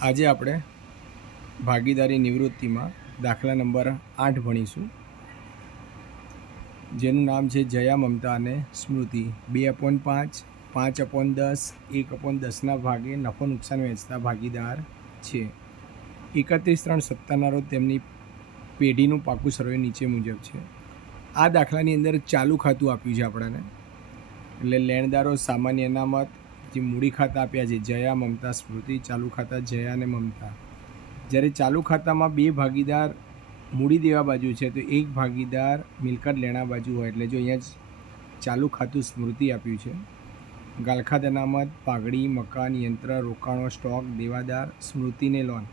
આજે આપણે ભાગીદારી નિવૃત્તિમાં દાખલા નંબર 8 ભણીશું, જેનું નામ છે જયા, મમતા અને સ્મૃતિ. 2/5, 5/10, 1/10ના ભાગે નફો નુકસાન વહેંચતા ભાગીદાર છે. 31/3/17ના રોજ તેમની પેઢીનું પાકું સર્વે નીચે મુજબ છે. આ દાખલાની અંદર ચાલુ ખાતું આપ્યું છે આપણને, એટલે લેણદારો, સામાન્ય અનામત, જે મૂડી ખાતા આપ્યા છે જયા, મમતા, સ્મૃતિ. ચાલુ ખાતા જયા અને મમતા. જ્યારે ચાલુ ખાતામાં બે ભાગીદાર મૂડી દેવા બાજુ છે તો એક ભાગીદાર મિલકત લેણા બાજુ હોય, એટલે જો અહીંયા ચાલુ ખાતું સ્મૃતિ આપ્યું છે. ગાલખાત અનામત, પાઘડી, મકાન, યંત્ર, રોકાણો, સ્ટોક, દેવાદાર, સ્મૃતિને લોન.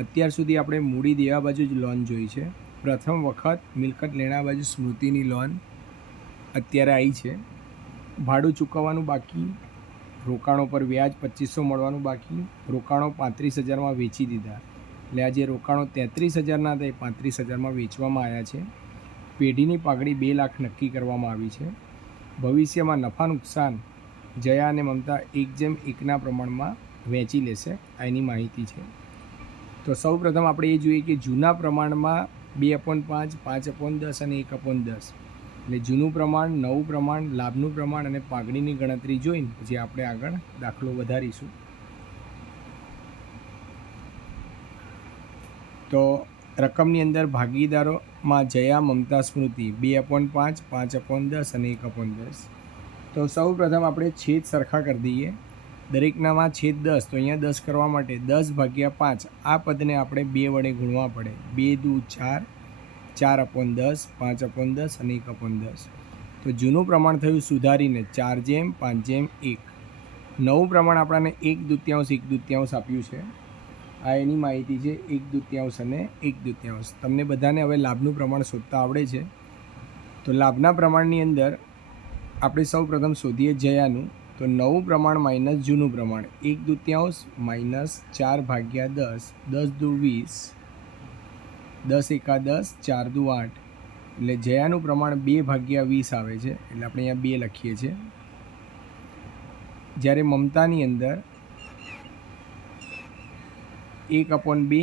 અત્યાર સુધી આપણે મૂડી દેવા બાજુ જ લોન જોઈ છે. પ્રથમ વખત મિલકત લેણા બાજુ સ્મૃતિની લોન અત્યારે આવી છે. ભાડું ચૂકવવાનું બાકી, રોકાણો પર વ્યાજ 2500 મળવાનું બાકી. રોકાણો 35,000માં વેચી દીધા, એટલે આ જે રોકાણો 33,000ના હતા એ 35,000માં વેચવામાં આવ્યા છે. પેઢીની પાઘડી 2 લાખ નક્કી કરવામાં આવી છે. ભવિષ્યમાં નફા નુકસાન જયા અને મમતા 1:1ના પ્રમાણમાં વેચી લેશે, આ એની માહિતી છે. તો સૌ પ્રથમ આપણે એ જોઈએ કે જૂના પ્રમાણમાં 2/5, 5/10 અને 1/10, એટલે જૂનું પ્રમાણ, નવું પ્રમાણ, લાભનું પ્રમાણ અને પાઘડીની ગણતરી જોઈને પછી આપણે આગળ દાખલો વધારીશું. તો રકમની અંદર ભાગીદારોમાં જયા, મમતા, સ્મૃતિ 2/5, 5/10 અને 1/10. તો સૌ પ્રથમ આપણે છેદ સરખા કરી દઈએ. દરેકનામાં છેદ 10, તો અહીંયા 10 કરવા માટે 10/5 આ પદને આપણે 2 વડે ગુણવા પડે. 2 દુ 4, 4/10, 5/10 અને 1/10. તો જૂનું પ્રમાણ થયું સુધારીને 4:5:1. નવું પ્રમાણ આપણને 1/2 1/2 આપ્યું છે, આ એની માહિતી છે. 1/2 અને 1/2. તમને બધાને હવે લાભનું પ્રમાણ શોધતા આવડે છે. તો લાભના પ્રમાણની અંદર આપણે સૌ પ્રથમ શોધીએ જયાનું. તો નવું પ્રમાણ માઇનસ જૂનું પ્રમાણ, 1/2 - 4/10, 10 દુ 20, 10 એકા 10, 4 દુ 8, એટલે જયાનું પ્રમાણ 2/20 આવે છે, એટલે આપણે અહીંયા 2 લખીએ છીએ. જ્યારે મમતાની અંદર 1/2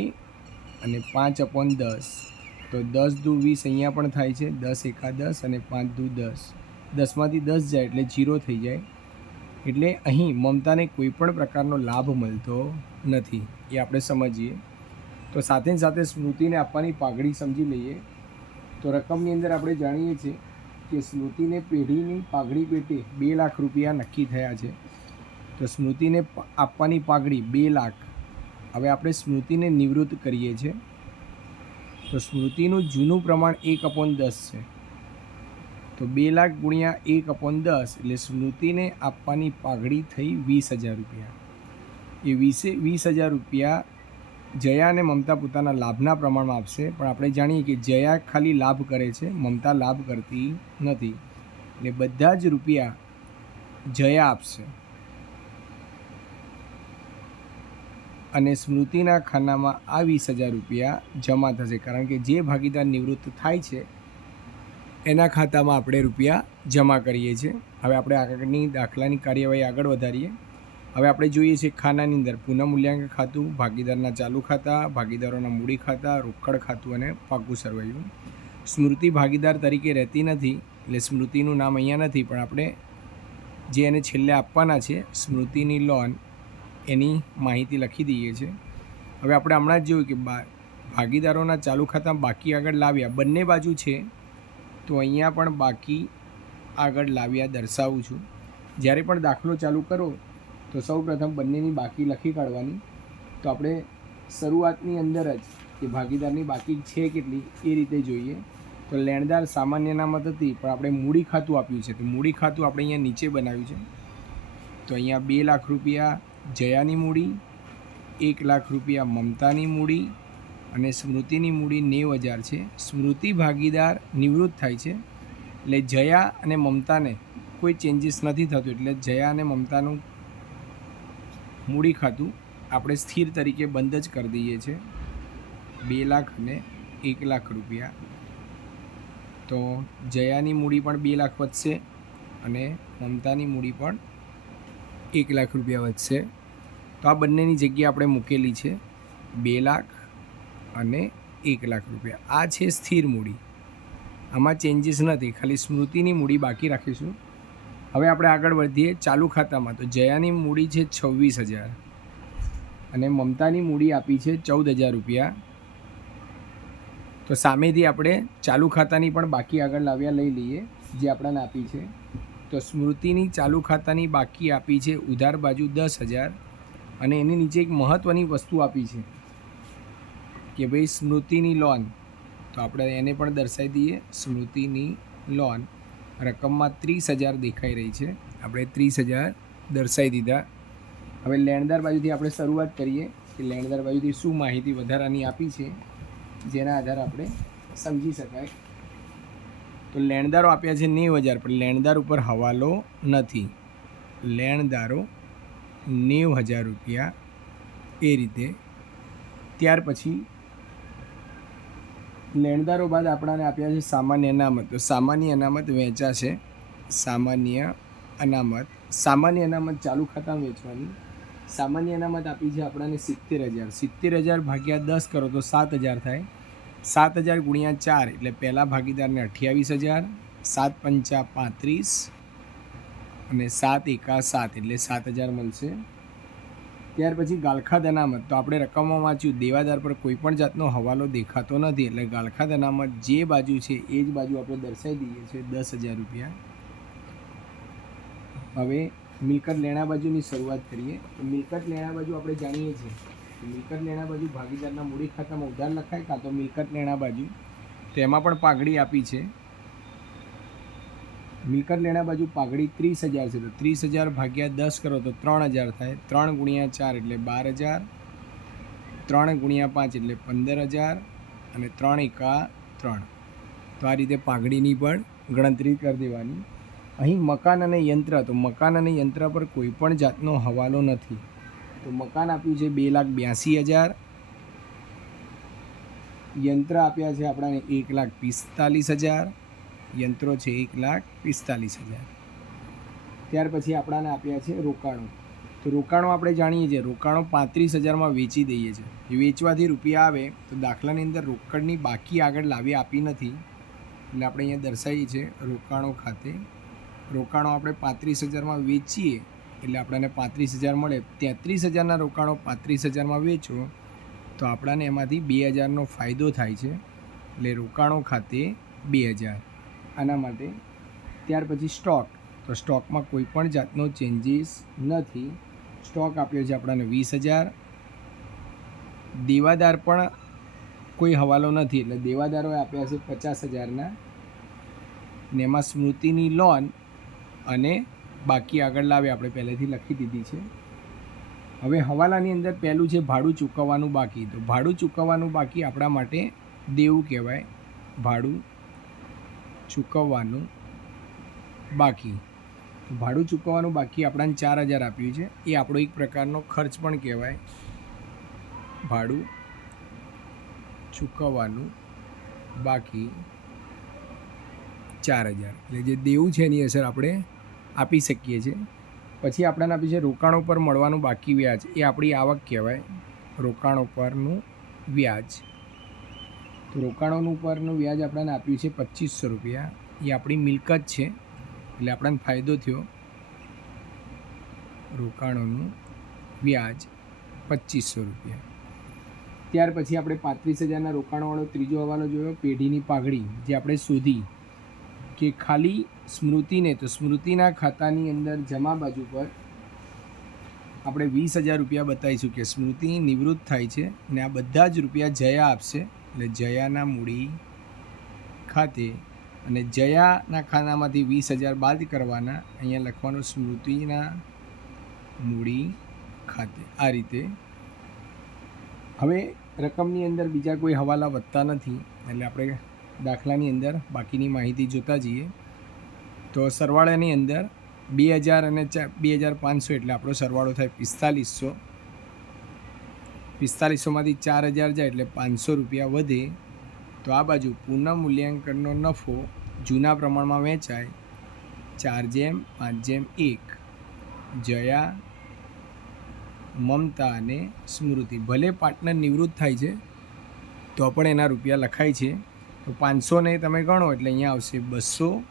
અને 5/10, તો 10 દુ 20 અહીંયા પણ થાય છે, 10 એકા 10 અને 5 દુ 10, 10માંથી 10 જાય એટલે 0 થઈ જાય. એટલે અહીં મમતાને કોઈ પણ પ્રકારનો લાભ મળતો નથી, એ આપણે સમજીએ. તો સાથે સાથે સ્મૃતિને આપવાની પાઘડી સમજી લઈએ. તો રકમની અંદર આપણે જાણીએ છીએ કે સ્મૃતિને પેઢીની પાઘડી પેટે 2 લાખ રૂપિયા નક્કી થયા છે. તો સ્મૃતિને આપવાની પાઘડી 2 લાખ. હવે આપણે સ્મૃતિને નિવૃત્ત કરીએ છીએ. તો સ્મૃતિનું જૂનું પ્રમાણ 1/10 છે, તો 2 લાખ ગુણ્યા 1/10, એટલે સ્મૃતિને આપવાની પાઘડી થઈ 20,000 રૂપિયા. એ 20,000 રૂપિયા જયા અને મમતા પોતાના લાભના પ્રમાણમાં આપશે. પણ આપણે જાણીએ કે જયા ખાલી લાભ કરે છે, મમતા લાભ કરતી નથી, એટલે બધા જ રૂપિયા જયા આપશે અને સ્મૃતિના ખાનામાં આ 20,000 રૂપિયા જમા થશે, કારણ કે જે ભાગીદાર નિવૃત્ત થાય છે એના ખાતામાં આપણે રૂપિયા જમા કરીએ છીએ. હવે આપણે આગળની દાખલાની કાર્યવાહી આગળ વધારીએ. હવે આપણે જોઈએ છીએ ખાનાની અંદર પુનઃમૂલ્યાંકન ખાતું, ભાગીદારના ચાલુ ખાતા, ભાગીદારોના મૂડી ખાતા, રોકડ ખાતું અને પાકું સરવૈયું. સ્મૃતિ ભાગીદાર તરીકે રહેતી નથી, એટલે સ્મૃતિનું નામ અહીંયા નથી, પણ આપણે જે એને છેલ્લે આપવાના છે સ્મૃતિની લોન, એની માહિતી લખી દઈએ છીએ. હવે આપણે હમણાં જ જોયું કે ભાગીદારોના ચાલુ ખાતા બાકી આગળ લાવ્યા, બંને બાજુ છે, તો અહીંયા પણ બાકી આગળ લાવ્યા દર્શાવું છું. જ્યારે પણ દાખલો ચાલુ કરો તો સૌ પ્રથમ બંનેની બાકી લખી કાઢવાની. તો આપણે શરૂઆતની અંદર જ કે ભાગીદારની બાકી છે કેટલી એ રીતે જોઈએ. તો લેણદાર સામાન્ય અનામત હતી, પણ આપણે મૂડી ખાતું આપ્યું છે, તો મૂડી ખાતું આપણે અહીંયા નીચે બનાવ્યું છે. તો અહીંયા 2 લાખ રૂપિયા જયાની મૂડી, 1 લાખ રૂપિયા મમતાની મૂડી અને સ્મૃતિની મૂડી 90,000 છે. સ્મૃતિ ભાગીદાર નિવૃત્ત થાય છે, એટલે જયા અને મમતાને કોઈ ચેન્જીસ નથી થતું, એટલે જયા અને મમતાનું મૂડી ખાતું આપણે સ્થિર તરીકે બંધ જ કરી દઈએ છીએ, 2 લાખ અને 1 લાખ રૂપિયા. તો જયાની મૂડી પણ 2 લાખ વધશે અને મમતાની મૂડી પણ 1 લાખ રૂપિયા વધશે. તો આ બંનેની જગ્યા આપણે મૂકેલી છે 2 લાખ અને 1 લાખ રૂપિયા. આ છે સ્થિર મૂડી, આમાં ચેન્જીસ નથી, ખાલી સ્મૃતિની મૂડી બાકી રાખીશું. હવે આપણે આગળ વધીએ ચાલુ ખાતામાં. તો જયાની મૂડી છે 26,000 અને મમતાની મૂડી આપી છે 14,000 રૂપિયા. તો સામેથી આપણે ચાલુ ખાતાની પણ બાકી આગળ લાવ્યા લઈ લઈએ જે આપણને આપી છે. તો સ્મૃતિની ચાલુ ખાતાની બાકી આપી છે ઉધાર બાજુ 10,000 અને એની નીચે એક મહત્ત્વની વસ્તુ આપી છે કે ભાઈ સ્મૃતિની લોન. તો આપણે એને પણ દર્શાવી દઈએ. સ્મૃતિની લોન રકમમાં 30,000 દેખાઈ રહી છે, આપણે 30,000 દર્શાવી દીધા. હવે લેણદાર બાજુથી આપણે શરૂઆત કરીએ કે લેણદાર બાજુથી શું માહિતી વધારાની આપી છે જેના આધારે આપણે સમજી શકાય. તો લેણદારો આપ્યા છે 90,000, પણ લેણદાર ઉપર હવાલો નથી. લેણદારો 90,000 રૂપિયા એ રીતે. ત્યાર પછી લેણદારો બાદ આપણાને આપ્યા છે સામાન્ય અનામત. તો સામાન્ય અનામત વેચાશે. સામાન્ય અનામત ચાલુ ખાતામાં વેચવાની. સામાન્ય અનામત આપી છે આપણને 70,000. 70,000 ભાગ્યા 10 કરો તો 7,000 થાય. 7,000 ગુણ્યા 4 એટલે પહેલા ભાગીદારને 28,000, 7 પંચા 35 અને 7 એકા 7 એટલે 7,000 મળશે. ત્યાર પછી ગાલખાદ અનામત. તો આપણે રકમમાં વાંચ્યું દેવાદાર પર કોઈ પણ જાતનો હવાલો દેખાતો નથી, એટલે ગાલખાદ અનામત જે બાજુ છે એ જ બાજુ આપણે દર્શાવી દઈએ છીએ 10,000 રૂપિયા. હવે મિલકત લેણા બાજુની શરૂઆત કરીએ. તો મિલકત લેણા બાજુ આપણે જાણીએ છીએ મિલકત લેણા બાજુ ભાગીદારના મૂડી ખાતામાં ઉધાર લખાય કાં તો મિલકત લેણા બાજુ. તો એમાં પણ પાઘડી આપી છે. મિલકત લેણા બાજુ પાઘડી 30,000 છે. તો 30,000 ભાગ્યા 10 કરો તો 3,000 થાય. 3 ગુણ્યા 4 એટલે 12,000, 3 ગુણ્યા 5 એટલે 15,000 અને 3 એકા 3. તો આ રીતે પાઘડીની પણ ગણતરી કરી દેવાની. અહીં મકાન અને યંત્ર. તો મકાન અને યંત્ર પર કોઈ પણ જાતનો હવાલો નથી. તો મકાન આપ્યું છે 2,82,000, યંત્ર આપ્યા છે આપણાને 1,45,000, યંત્રો છે 1,45,000. ત્યાર પછી આપણાને આપ્યા છે રોકાણો. તો રોકાણો આપણે જાણીએ છીએ રોકાણો 35,000માં વેચી દઈએ છીએ. એ વેચવાથી રૂપિયા આવે તો દાખલાની અંદર રોકડની બાકી આગળ લાવી આપી નથી, એટલે આપણે અહીંયા દર્શાવીએ છીએ રોકાણો ખાતે. રોકાણો આપણે 35,000માં વેચીએ એટલે આપણને 35,000 મળે. 33,000ના રોકાણો 35,000માં વેચો તો આપણને એમાંથી 2,000નો ફાયદો થાય છે, એટલે રોકાણો ખાતે 2,000 આના માટે. ત્યાર પછી સ્ટોક. તો સ્ટોકમાં કોઈ પણ જાતનો ચેન્જીસ નથી. સ્ટોક આપ્યો છે આપણને 20,000. દેવાદાર પણ કોઈ હવાલો નથી, એટલે દેવાદારોએ આપ્યા છે 50,000ના ને એમાં સ્મૃતિની લોન અને બાકી આગળ લાવે આપણે પહેલેથી લખી દીધી છે. હવે હવાલાની અંદર પહેલું છે ભાડું ચૂકવવાનું બાકી. તો ભાડું ચૂકવવાનું બાકી આપણા માટે દેવું કહેવાય. ભાડું ચૂકવવાનું બાકી. તો ભાડું ચૂકવવાનું બાકી આપણને 4,000 આપ્યું છે, એ આપણો એક પ્રકારનો ખર્ચ પણ કહેવાય. ભાડું ચૂકવવાનું બાકી 4,000 એટલે જે દેવું છે એની અસર આપણે આપી શકીએ છીએ. પછી આપણને આપ્યું છે રોકાણો પર મળવાનું બાકી વ્યાજ. એ આપણી આવક કહેવાય. રોકાણો પરનું વ્યાજ. તો રોકાણોનું પરનું વ્યાજ આપણને આપ્યું છે 2,500 રૂપિયા. એ આપણી મિલકત છે એટલે આપણને ફાયદો થયો. રોકાણોનું વ્યાજ 2,500 રૂપિયા. ત્યાર પછી આપણે 35,000ના રોકાણોવાળો ત્રીજો હવાલો જોયો, પેઢીની પાઘડી, જે આપણે શોધી કે ખાલી સ્મૃતિને. તો સ્મૃતિના ખાતાની અંદર જમા બાજુ પર આપણે 20,000 રૂપિયા બતાવીશું કે સ્મૃતિ નિવૃત્ત થાય છે ને આ બધા જ રૂપિયા જયા આપશે, એટલે જયાના મૂડી ખાતે. અને જયાના ખાતામાંથી 20,000 બાદ કરવાના, અહીંયા લખવાનું સ્મૃતિના મૂડી ખાતે. આ રીતે. હવે રકમની અંદર બીજા કોઈ હવાલા વધતા નથી, એટલે આપણે દાખલાની અંદર બાકીની માહિતી જોતા જઈએ. તો સરવાળાની અંદર 2,000 અને 2,500 એટલે આપણો સરવાળો થાય 4,500. 4,500માંથી 4,000 જાય એટલે 500 રૂપિયા વધે. તો આ બાજુ પુનઃમૂલ્યાંકનનો નફો જૂના પ્રમાણમાં વેચાય 4/5/1. જયા મમતા અને સ્મૃતિ. ભલે પાર્ટનર નિવૃત્ત થાય છે તો પણ એના રૂપિયા લખાય છે. તો 500 ને તમે ગણો એટલે અહીંયા આવશે 200,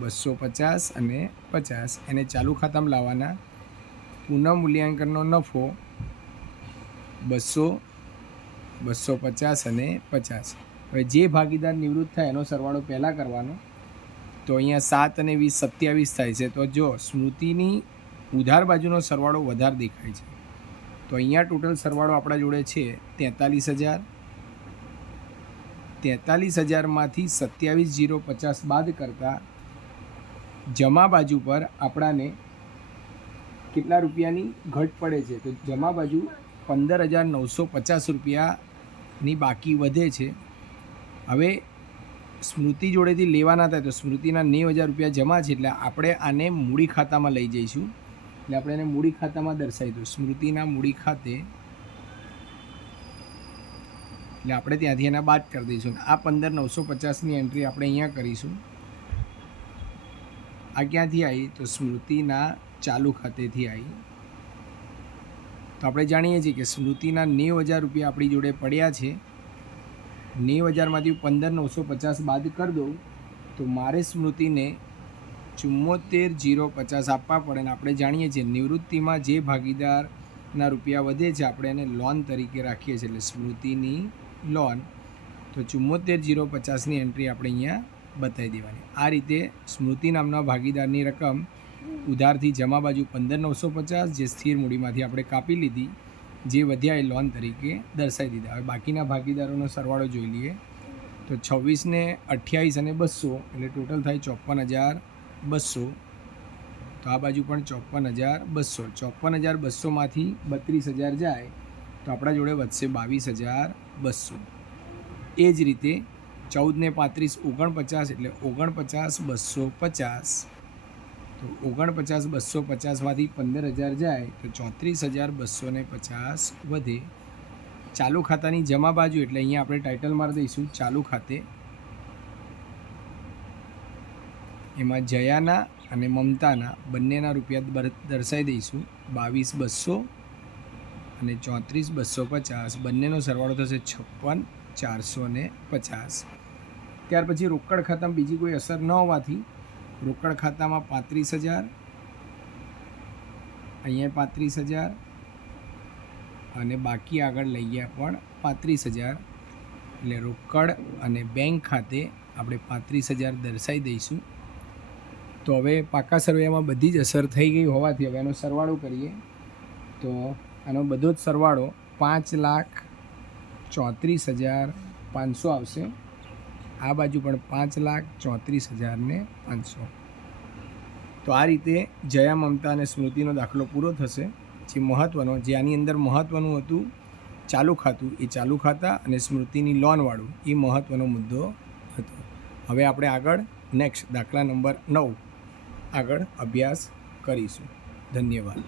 250 અને 50. એને ચાલુ ખાતામાં લાવવાના. પુનઃ મૂલ્યાંકનનો નફો 200, 250 અને 50. હવે જે ભાગીદાર નિવૃત્ત થાય એનો સરવાળો પહેલાં કરવાનો. તો અહીંયા 7 અને 20 27 થાય છે. તો જો સ્મૃતિની ઉધાર બાજુનો સરવાળો વધારે દેખાય છે. તો અહીંયા ટોટલ સરવાળો આપણા જોડે છે 43,000. 43,000માંથી 27,050 બાદ કરતાં જમા બાજુ પર આપણાને કેટલા રૂપિયાની ઘટ પડે છે? તો જમા બાજુ 15,950 રૂપિયાની બાકી વધે છે. હવે સ્મૃતિ જોડેથી લેવાના થાય તો સ્મૃતિના 90,000 રૂપિયા જમા છે, એટલે આપણે આને મૂડી ખાતામાં લઈ જઈશું. એટલે આપણે એને મૂડી ખાતામાં દર્શાવી દઉં. સ્મૃતિના મૂડી ખાતે, એટલે આપણે ત્યાંથી એના બાદ કરી દઈશું. આ 15,950ની એન્ટ્રી આપણે અહીંયા કરીશું. આ ક્યાંથી આવી? તો સ્મૃતિના ચાલુ ખાતેથી આવી. તો આપણે જાણીએ છીએ કે સ્મૃતિના 90,000 રૂપિયા આપણી જોડે પડ્યા છે. 90,000માંથી 15,950 બાદ કરી દઉં તો મારે સ્મૃતિને 74,050 આપવા પડે. ને આપણે જાણીએ છીએ નિવૃત્તિમાં જે ભાગીદારના રૂપિયા વધે છે આપણે એને લોન તરીકે રાખીએ છીએ, એટલે સ્મૃતિની લોન. તો 74,050ની એન્ટ્રી આપણે અહીંયા બતાવી દેવાની. આ રીતે સ્મૃતિ નામના ભાગીદારની રકમ ઉધારથી જમા બાજુ 15,950 જે સ્થિર મૂડીમાંથી આપણે કાપી લીધી, જે વધ્યા એ લોન તરીકે દર્શાવી દીધા. હવે બાકીના ભાગીદારોનો સરવાળો જોઈ લઈએ. તો 26 ને 28 અને 200 એટલે ટોટલ થાય 54,200. તો આ બાજુ પણ 54,200. 54,200માંથી 32,000 જાય તો આપણા જોડે વધશે 22,200. એ જ રીતે 14 ને 35 49 એટલે 49,250. તો 49,250માંથી 15,000 જાય તો 34,250 વધે. ચાલુ ખાતાની જમા બાજુ એટલે અહીંયા આપણે ટાઇટલ મારી દઈશું ચાલુ ખાતે. એમાં જયાના અને મમતાના બંનેના રૂપિયા દર્શાવી દઈશું. 22,200 અને 34,250. બંનેનો સરવાળો થશે 56,450. ત્યાર પછી રોકડ ખાતામાં બીજી કોઈ અસર ન હોવાથી રોકડ ખાતામાં 35,000, અહીંયા 35,000 અને બાકી આગળ લઈ ગયા પણ 35,000. એટલે રોકડ અને બેંક ખાતે આપણે 35,000 દર્શાવી દઈશું. તો હવે પાકા સરવૈયામાં બધી જ અસર થઈ ગઈ હોવાથી હવે એનો સરવાળો કરીએ. તો આનો બધો જ સરવાળો 5,34,500 આવશે. આ બાજુ પણ 5,34,500. તો આ રીતે જયા, મમતા અને સ્મૃતિનો દાખલો પૂરો થશે. જે મહત્ત્વનો, જે આની અંદર મહત્ત્વનું હતું ચાલુ ખાતું, એ ચાલુ ખાતા અને સ્મૃતિની લોનવાળું એ મહત્ત્વનો મુદ્દો હતો. હવે આપણે આગળ નેક્સ્ટ દાખલા નંબર 9 આગળ અભ્યાસ કરીશું. ધન્યવાદ.